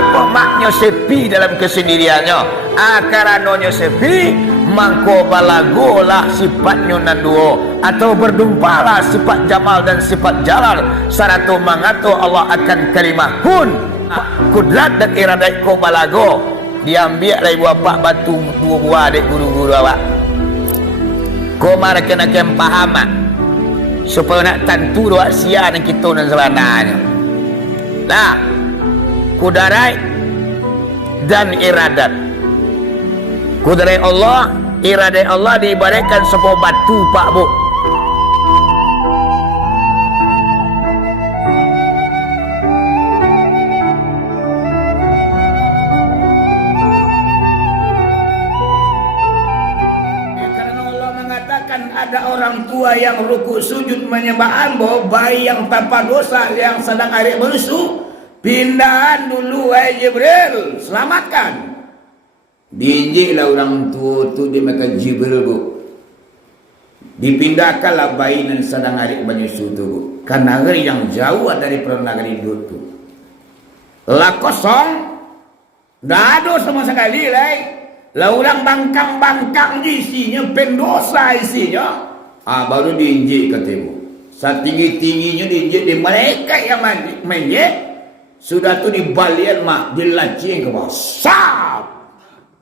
kok maknya sepi dalam kesendiriannya. Karanonyo sepi, mangko balagolah sifatnya nanduo, atau berdumpalah sifat jamal dan sifat jalal. Saratu mangato Allah akan kalimahun kudrat dan iradat ko balago. Diambil dari bapak batu dua buah adik guru-guru awak. Ko marakan akan pahaman supaya nak tentu doa sia dan kita dan sebenarnya. Nah, kudarai dan iradat. Kudarai Allah, iradat Allah diibaratkan sebuah batu pak bu. Karena Allah mengatakan ada orang tua yang ruku sujud menyembah ambo, bayi yang tanpa dosa yang sedang adik bengsu, pindahan dulu wahai Jibril, selamatkan. Diinjiklah orang tua tu dia makan Jibril bu. Dipindahkanlah bayi dan sedang adik bengsu tu bu. Ke negeri yang jauh dari negeri itu. Lah kosong, dah ada sama sekali lah. Lah orang bangkang-bangkang isinya, pendosa isinya. Baru diinjik ketemu. Setinggi-tingginya diinjik di mereka yang menjek. Sudah tu dibalian mak, dilacing ke bawah. Sap!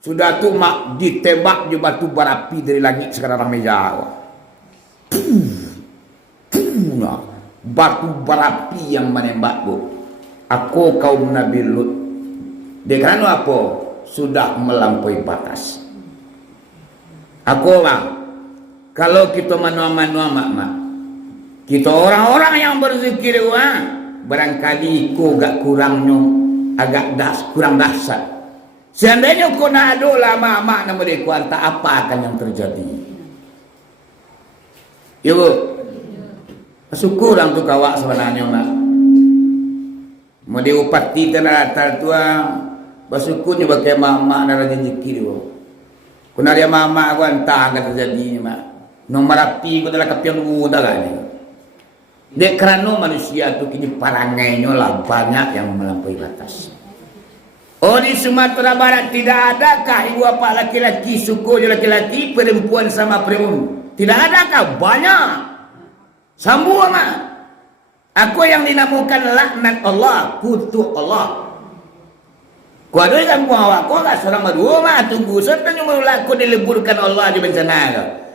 Sudah tu mak ditembak di batu berapi dari langit sekarang meja. Batu berapi yang menembak bu. Aku kaum Nabi Lut. Dengan apa? Sudah melampaui batas. Aku mak, kalau kita manua-manua mak, kita orang-orang yang berzikir barangkali ku agak kurangnya, kurang dahsyat. Seandainya ku nak ada lama-lama nama mereka, tak apa akan yang terjadi. Ya bu, syukur orang tu kawak sebenarnya mak. Mau diupati tanah tua, bersyukurnya pakai mak dan rajin zikir bu. Kuna dia mama aku entah akan terjadi mak. Nomor api ku dalam kapian muda lah ni. Dek kerana manusia tu kini parangainya lah banyak yang melampaui batas. Oh di Sumatera Barat tidak adakah ibu bapa laki-laki, suku laki-laki, perempuan sama perempuan? Tidak adakah? Banyak. Sambung mak. Aku yang dinamakan laknat Allah, kutuk Allah. Ku ada yang sambung awak, ku tak seorang berdua mak, tunggu. Serta yang berlaku dileburkan Allah di bencana.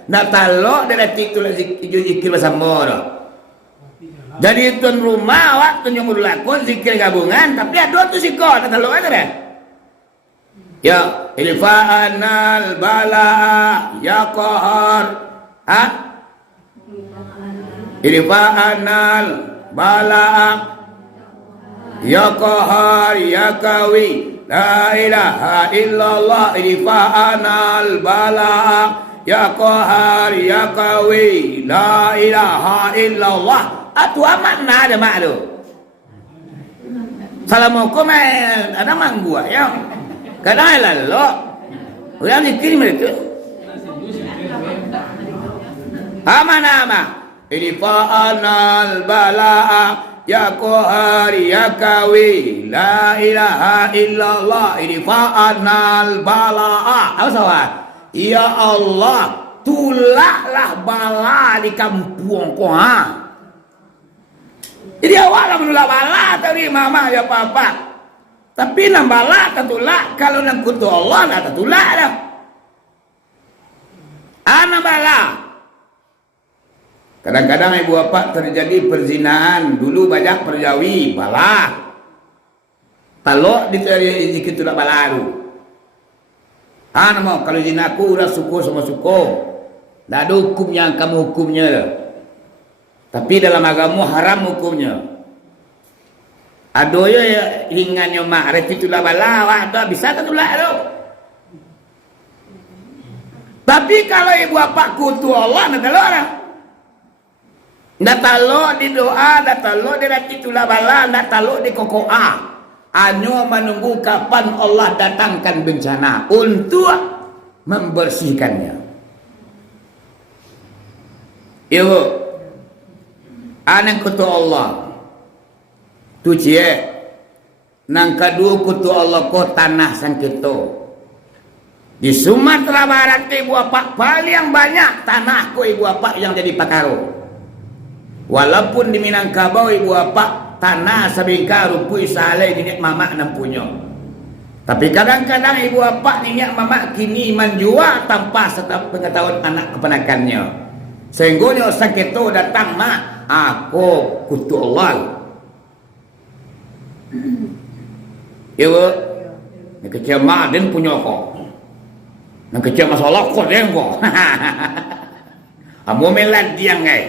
Nak talok dan atik tu zikir bersama dah. Jadi tuan rumah waktu yang berlaku zikir gabungan, tapi ada tu sikor, tak tahu ada dah. Ya, ilfa'anal bala ya qahar. Ilfa'anal bala ya qahar ya kawi. La ilaha illallah. Ilfa'anal bala ya qahar ya kawi. La ilaha illallah. Atu amat nak ada mak tu. Assalamualaikum ada mang gua ya. Kadang lalu orang zikir mereka. Ama. Ilfa'anal bala'a ya qahari ya kawi. La ilaha illallah. Ilfa'anal bala'a. Apa sahabat? Ya Allah, tulaklah bala di kampung kau Jadi awak menolak bala tadi mama ya papa. Tapi nak bala tertolak kalau nak kutu Allah nak tertolak dah. Anak bala. Kadang-kadang ibu bapa terjadi perzinaan, dulu banyak perjawi bala. Talok dicari zikir tolak bala tu. Nama kalau zinaku udah suku sama suku. Tak ada hukum yang kamu hukumnya dah. Tapi dalam agama haram hukumnya. Ada ya hingannya mak reti tulah bala wah tak bisa tak tulah tu. Tapi kalau ibu bapa kutu Allah nak talok dah. Nak talok di doa, nak talok di reti tulah bala, nak talok di kokoa. Hanya menunggu kapan Allah datangkan bencana untuk membersihkannya. Ibu anak kutu Allah tu cie nang kedua kutu Allah ko tanah sangkito. Di Sumatera Barat ibu apa paling banyak tanah ko ibu apa yang jadi pakaro. Walaupun di Minangkabau ibu apa tanah sabingka rupui saleh dinyak mamak nampunyo. Tapi kadang-kadang ibu apa dinyak mamak kini menjual tanpa serta pengetahuan anak keponakannya. Sehingga sangkito datang mak aku kutu Allah. Ibu, nak kecil mak dan punya kok. Nak kecil masalah kok dia kok. Amu melat dia ngai.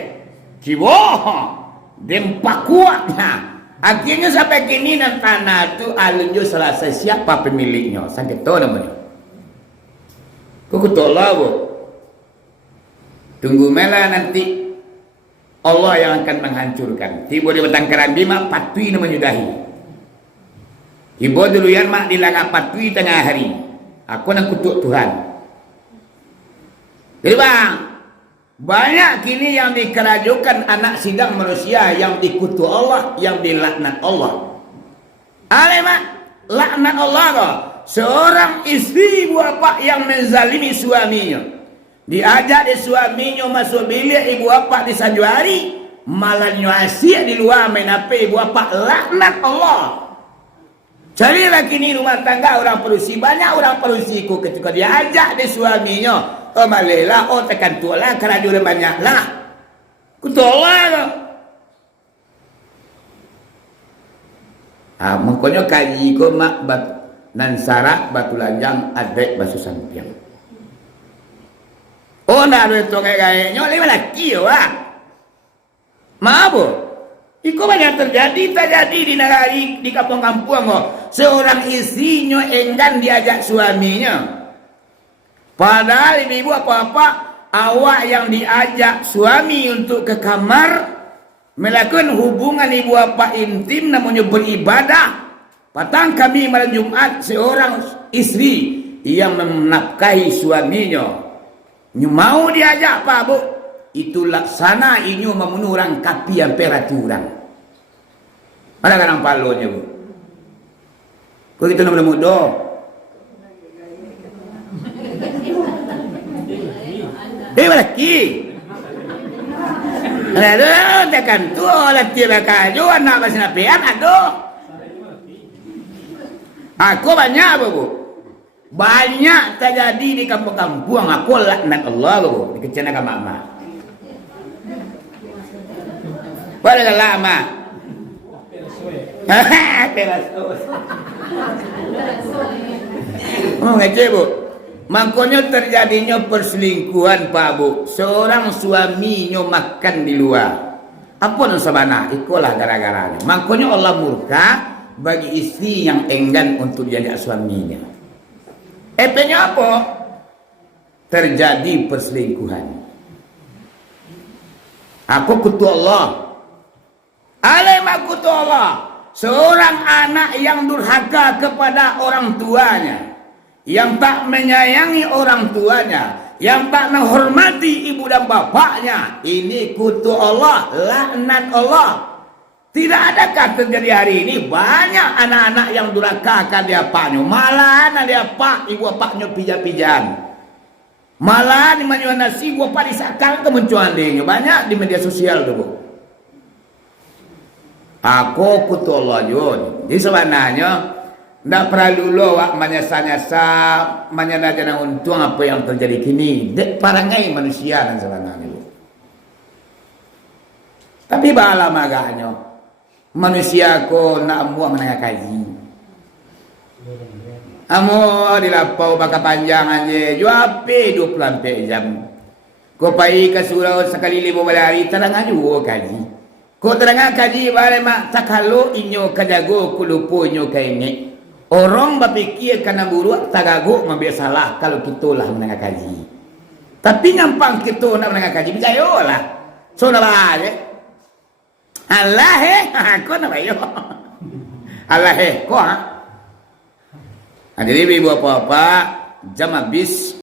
Cibo, dempak kuat. Akhirnya sampai kini dan tanah tu alunjo selesai siapa pemiliknya. Sampai tahu namanya. Kau kutolak bu. Tunggu mela nanti Allah yang akan menghancurkan. Tiba di batang kerambi mak patui nama menyudahi. Ibu dulu yang mak dilanggar patui tengah hari. Aku nak kutuk Tuhan. Jadi bang, banyak kini yang dikerajukan anak sidang manusia yang dikutuk Allah, yang dilaknat Allah. Ale mak, laknat Allah kok. Seorang istri ibu apa yang menzalimi suaminya. Diajak di suaminya masuk bilik ibu apa di Sanjuari, malah nyuasi di luar main apa ibu apa laknat Allah. Carilah kini rumah tangga orang perusi. Banyak orang perusiku ketika dia ajak di suaminya. Oh malah, oh tekan tualah kerana dia banyak lah. Kutolak. Makanya kaji ko mak nan sarak batu lanjang adek basu sampiang. Oh nak ada tu kayak nyoleh lelaki wah. Maaf. Itu banyak terjadi di negara di kampung-kampung kok. Seorang istrinya enggan diajak suaminya. Padahal ibu apa-apa awak yang diajak suami untuk ke kamar melakukan hubungan ibu apa intim namanya beribadah. Patang kami malam Jumat seorang istri yang menafkahi suaminya. Mau diajak Pak Bu? Itu laksana inyo memenuhi orang kapi yang peraturan. Ada kadang palonya bu. Kau kita nak muda. Lelaki. Lalu tekan tu orang tiada kaju anak masih napian aduh. Aku banyak bu. Banyak terjadi di kampung-kampung. Aku laknat Allah bu. Di kecanakan mama. Pada lama. Oh ngece bu. Makanya terjadinya perselingkuhan Pak Bu. Seorang suaminya makan di luar. Apa yang sabana? Itulah gara-garanya. Makanya Allah murka bagi istri yang enggan untuk diajak suaminya. Efeknya apa? Terjadi perselingkuhan. Aku kutu Allah. Alemah kutu Allah. Seorang anak yang durhaka kepada orang tuanya, yang tak menyayangi orang tuanya, yang tak menghormati ibu dan bapaknya, ini kutu Allah, laknat Allah. Tidak adakah terjadi hari ini banyak anak-anak yang durhaka ke dia paknya, malah dia pak ibu bapaknya pijat-pijat, malah di mana nasi ibu bapak disakal kemunculannya banyak di media sosial tu. Aku kutu Allah juga. Jadi sebenarnya tidak perlu lo wak menyasa-nyasa menyana-nyana untung apa yang terjadi kini. Dek parangai manusia dan sebenarnya. Tapi bala maganya manusia ko nak muak menengah kaji. Amo dilapau baka panjang aja. Juape 24 jam. Ko pai ke surau sekali 5 hari terang aja kaji. Kau terangkan kaji bare mak takalo inyo kajago kulupo inyo kaini. Orang berpikir kena buruk tagago membiasalah kalau kita lah menengah kaji. Tapi nyampang kita nak menengah kaji percayalah. So nak bahagia. Allah aku nak bayo. Allah kau ha. Jadi ibu apa-apa jam habis